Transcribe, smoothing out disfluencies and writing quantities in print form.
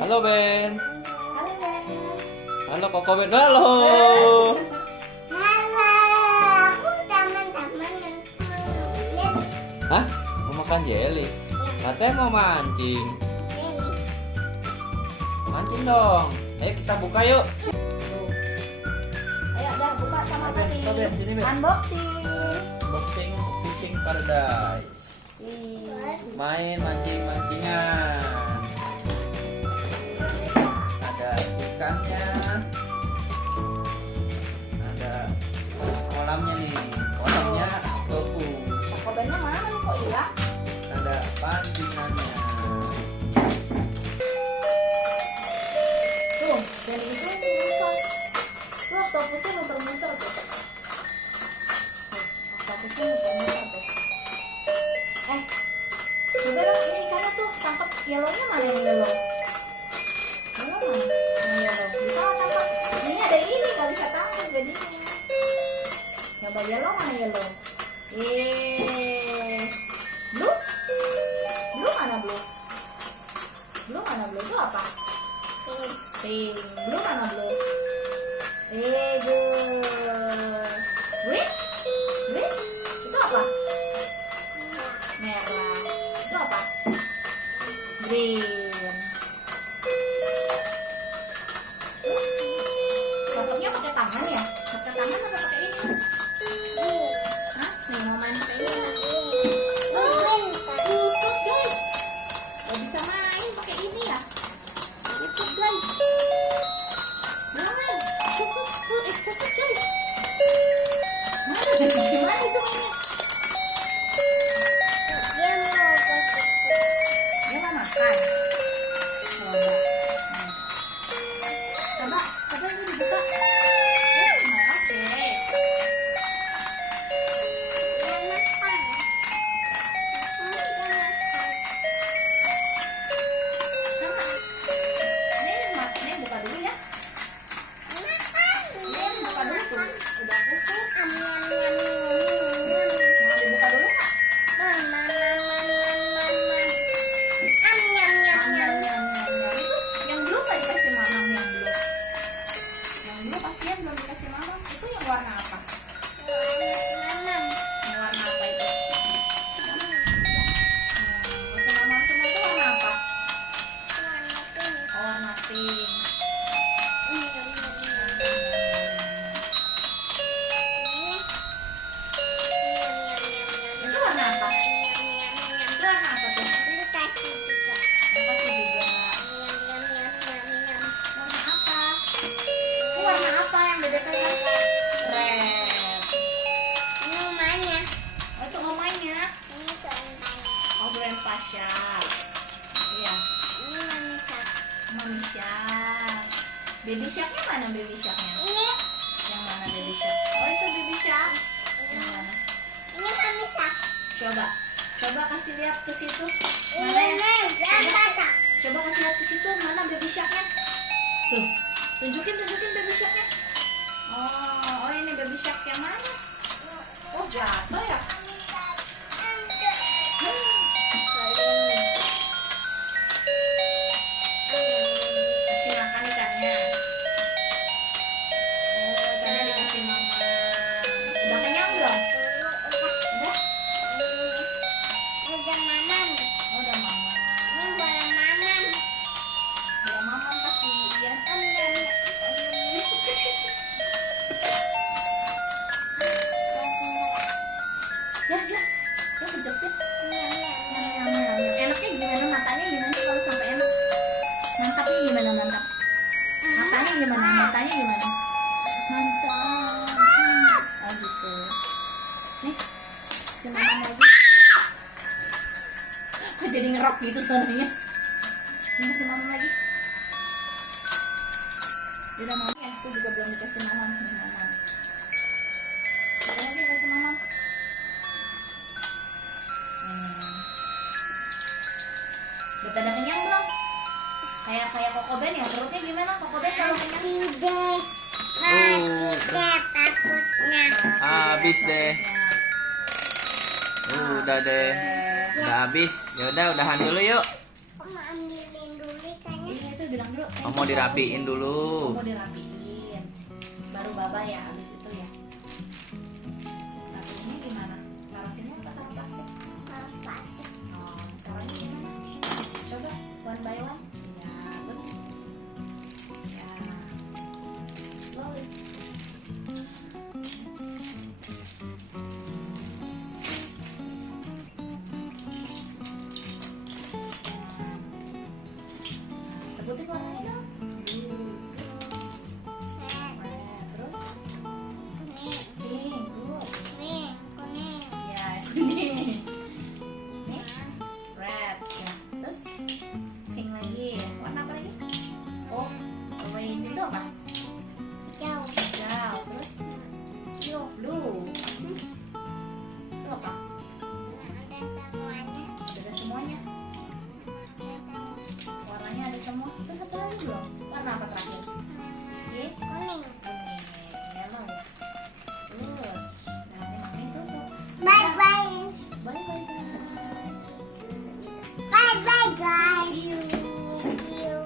Halo Ben. Halo Ben. Halo Koko Ben. Halo. Halo, teman-teman. Hah? Mau makan jelly? Katanya mau mancing. Mancing dong. Ayo kita buka yuk. Ayo udah buka sama tadi. Ben, sini Ben. Unboxing. Boxing Fishing Paradise. Main mancing-mancingan. Ada ikannya. Ada kolamnya nih. Kolamnya oktopus. Koko Bennya mana nih kok hilang? Ada pancingannya. Tuh, Ben itu muter. Tuh oktopusnya muter-muter tuh. Oktopusnya muter-muter tuh. Coba dong ini ikannya tuh tangkap yellownya mana yang yellow? Yellow mana? Yang yellow. Bisa nggak tangkap? Ini ada ini nggak bisa tangkap jadinya. Coba yellow mana yellow? Blue? Blue mana blue? Blue mana blue? Itu apa? Pink. Blue mana blue? Good. Green? Green? Itu apa? Merah. Itu apa? Green. Tangkapnya pakai tangan ya? Pakai tangan atau pakai ini? Hah? Nih mau main pakai ini. Busuk guys. Gak bisa main pakai ini ya? Busuk guys. Jangan. Busuk guys. Mana? Gimana itu mainnya? Dia mau makan. Coba ini dibuka. Yes, oke. Sama. Ini buka dulu ya. Ini buka dulu tuh. Udah busuk. Mau dibuka dulu nggak? Itu yang blue nggak dikasih mamam yang blue. Yang blue kasihan belum dikasih mamam. Itu yang warna apa? Yang warna apa itu? Kasih mamam semua itu warna apa? Oh, warna pink. Itu warna apa? Itu warna apa tuh? Makasih juga. Warna apa? Itu warna apa yang Dede pegang? Red. Oh, itu omanya. Oh, brand Pasha. Iya. Mami Shark. Baby Sharknya mana Baby Sharknya? Yang mana Baby Shark? Oh, itu Baby Shark. Yang mana? Coba kasih lihat ke situ. Mana ya? Coba kasih lihat ke situ mana Baby Sharknya? Tuh, tunjukin Baby Sharknya. Oh ini Baby Shark yang mana? Oh jatuh ya? Kasih makan ikannya. Oh ikannya dikasih mama. Udah kenyang belum? Udah? Oh udah mama. Udah mama kasihan. Ya kejetin. Enaknya gimana? Matanya gimana kalau sampai enak? Mantapnya gimana mantap? Matanya gimana? Mantap. Oh gitu. Nih, si mama lagi. Kok jadi ngerok gitu suaranya? Ini kasih mama lagi. Udah mama ya, itu juga belum dikasih mama. Nih mama. Coba lagi kasih mama. Udah pada kenyang belum? Kayak Koko Ben ya, perutnya gimana? Koko Ben kalau kenyang? Habis deh. Udah deh. Udah habis. Ya udah, udahan dulu yuk. Ambilin dulu ikannya. Iya itu bilang dulu. Oh, mau dirapiin dulu. Mau dirapiin. Baru Baba ya habis itu ya. Rapiinnya gimana? Taruh sini apa taruh plastik? Oh, taruhnya gimana? Coba one by one. Ya, betul. Ya. Slowly. Sebutin warnanya dong. Terus pink, ya kuning. Nih, red. Ya. Terus pink lagi. Warna apa lagi? Oh, orange itu apa? Hijau. Terus blue. Itu apa? Ada semuanya. Warnanya ada semua. Terus satu lagi belum? Warna apa terakhir?